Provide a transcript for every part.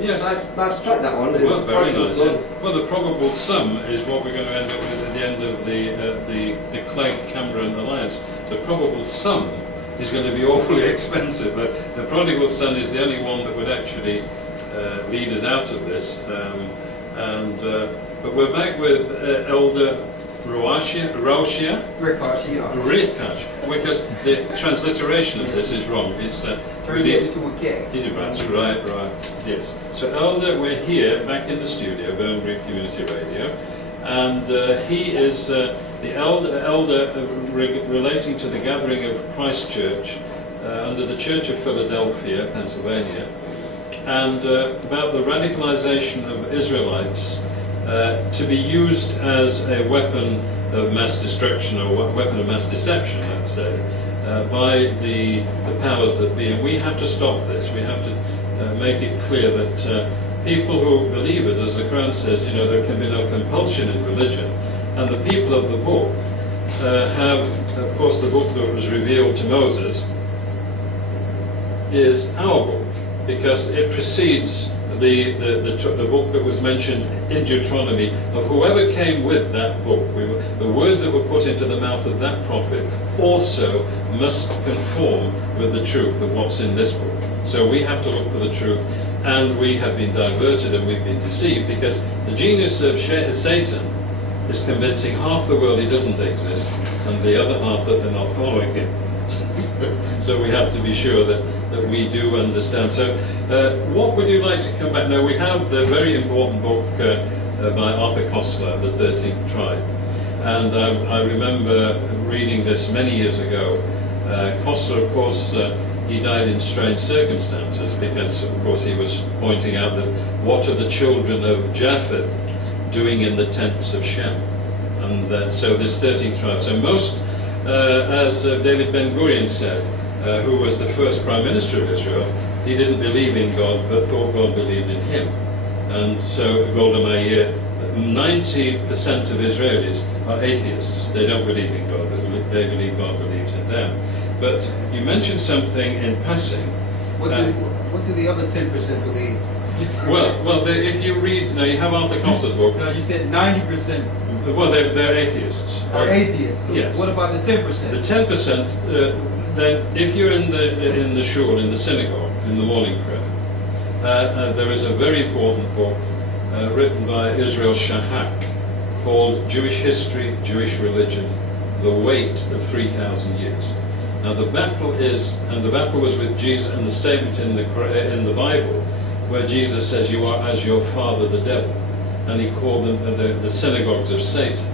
Yes. Nice track, that one. Well, very nice. Yeah. Well, the probable sum is what we're going to end up with at the end of the Clegg-Cameron alliance. The probable sum is going to be awfully expensive. The prodigal son is the only one that would actually lead us out of this. But we're back with Elder Raushia, because the transliteration of this is wrong. It's turned it into a K. Right, yes. So Elder, we're here back in the studio, Bone Green Community Radio, and he is the elder relating to the gathering of Christ Church under the Church of Philadelphia, Pennsylvania, and about the radicalization of Israelites to be used as a weapon of mass destruction, or weapon of mass deception, let's say, by the powers that be. And we have to stop this. We have to make it clear that people who believe us, as the Quran says, you know, there can be no compulsion in religion. And the people of the book have, of course, the book that was revealed to Moses is our book, because it precedes the book that was mentioned in Deuteronomy of whoever came with that book. The words that were put into the mouth of that prophet also must conform with the truth of what's in this book. So we have to look for the truth, and we have been diverted and we've been deceived, because the genius of Satan is convincing half the world he doesn't exist and the other half that they're not following him. So we have to be sure that we do understand. So what would you like to come back? Now, we have the very important book by Arthur Koestler, The 13th Tribe. And I remember reading this many years ago. Koestler, of course, he died in strange circumstances, because, of course, he was pointing out that what are the children of Japheth doing in the tents of Shem? And so this 13th tribe. So most, as David Ben-Gurion said, who was the first Prime Minister of Israel, he didn't believe in God, but thought God believed in him. And so Golda Meir, 90% of Israelis are atheists. They don't believe in God, they believe God believes in them. But you mentioned something in passing. What do the other 10% believe? Well, if you read, now you have Arthur Koestler's book. No, you said 90%. Well, they're atheists. Are atheists? Yes. What about the 10%? The 10%, then if you're in the shul, in the synagogue, in the morning prayer, there is a very important book written by Israel Shahak called Jewish History, Jewish Religion, The Weight of 3,000 Years. Now the battle was with Jesus, and the statement in the Bible where Jesus says, "You are as your father the devil," and he called them the synagogues of Satan,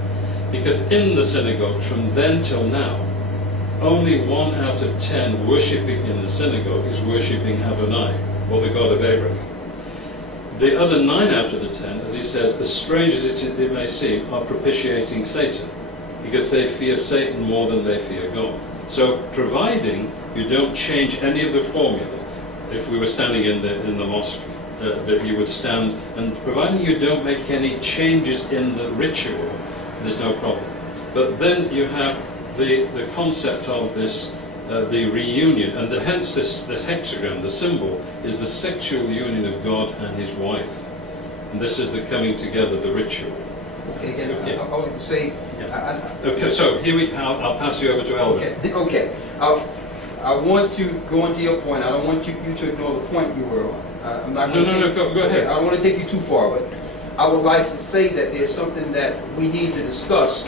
because in the synagogues from then till now, only 1 out of 10 worshipping in the synagogue is worshipping Adonai, or the God of Abraham. The other 9 out of the 10, as he said, as strange as it may seem, are propitiating Satan, because they fear Satan more than they fear God. So providing you don't change any of the formula, if we were standing in the mosque, that you would stand, and providing you don't make any changes in the ritual, there's no problem. But then you have the concept of this, the reunion, and hence this hexagram, the symbol, is the sexual union of God and his wife. And this is the coming together, the ritual. Okay, again, okay. I would say... Yeah. Okay, so here I'll pass you over to Elvis. Okay. I want to go into your point. I don't want you to ignore the point you were on. I'm not no, go ahead. I don't want to take you too far, but I would like to say that there's something that we need to discuss,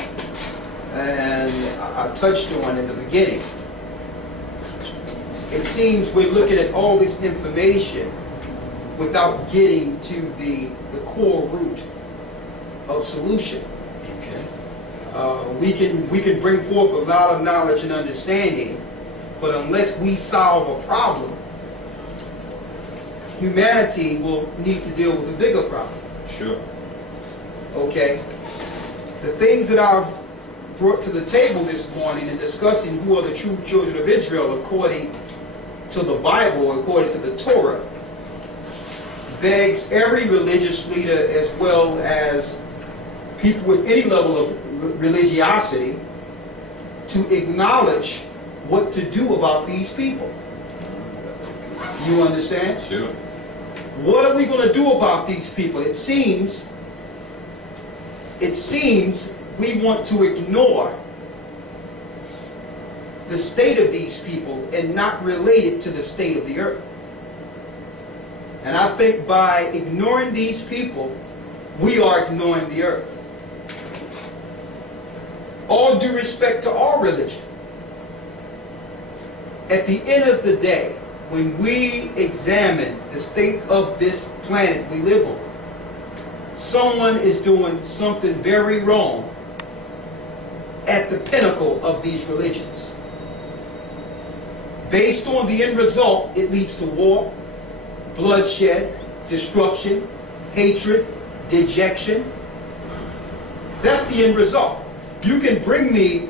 and I touched on in the beginning. It seems we're looking at all this information without getting to the core root of solution. Okay. We can bring forth a lot of knowledge and understanding, but unless we solve a problem, humanity will need to deal with a bigger problem. Sure. Okay? The things that I've brought to the table this morning in discussing who are the true children of Israel according to the Bible, according to the Torah, begs every religious leader as well as people with any level of religiosity to acknowledge what to do about these people. You understand? Sure. What are we going to do about these people? It seems we want to ignore the state of these people and not relate it to the state of the earth. And I think by ignoring these people, we are ignoring the earth. All due respect to our religion. At the end of the day, when we examine the state of this planet we live on, someone is doing something very wrong at the pinnacle of these religions. Based on the end result, it leads to war, bloodshed, destruction, hatred, dejection. That's the end result. You can bring me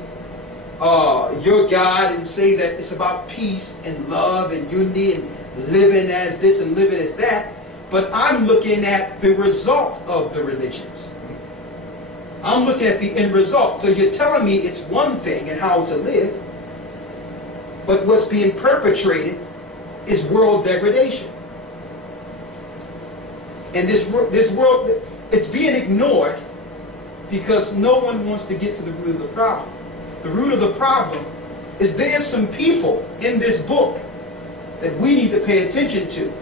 your God and say that it's about peace and love and unity and living as this and living as that, but I'm looking at the result of the religions. I'm looking at the end result. So you're telling me it's one thing and how to live, but what's being perpetrated is world degradation. And this world, it's being ignored because no one wants to get to the root of the problem. The root of the problem is there's some people in this book that we need to pay attention to.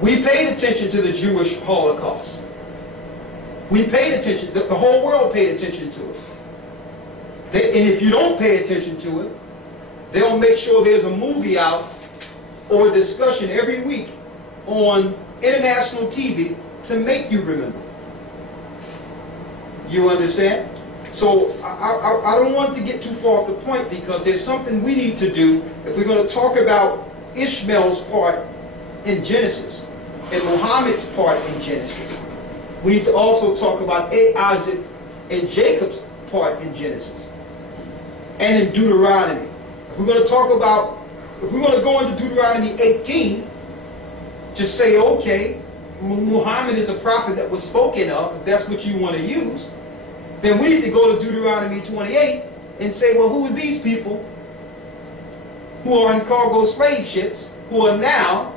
We paid attention to the Jewish Holocaust. We paid attention, the whole world paid attention to it. And if you don't pay attention to it, they'll make sure there's a movie out or a discussion every week on international TV to make you remember. You understand? So I don't want to get too far off the point because there's something we need to do if we're going to talk about Ishmael's part in Genesis and Muhammad's part in Genesis. We need to also talk about Isaac and Jacob's part in Genesis and in Deuteronomy. If we're going to talk about, if we're going to go into Deuteronomy 18 to say, okay, Muhammad is a prophet that was spoken of, if that's what you want to use, then we need to go to Deuteronomy 28 and say, well, who is these people who are in cargo slave ships, who are now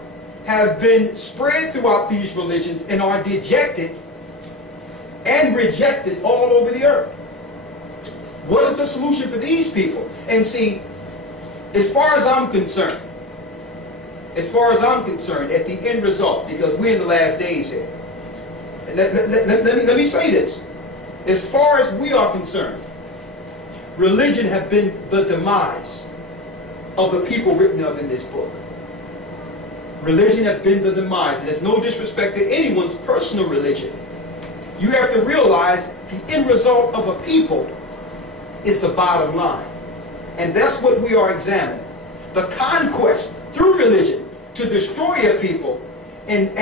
have been spread throughout these religions and are dejected and rejected all over the earth? What is the solution for these people? And see, as far as I'm concerned, at the end result, because we're in the last days here, let me say this. As far as we are concerned, religion has been the demise of the people written of in this book. Religion has been the demise. There's no disrespect to anyone's personal religion. You have to realize the end result of a people is the bottom line. And that's what we are examining. The conquest through religion to destroy a people and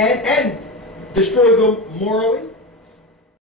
destroy them morally,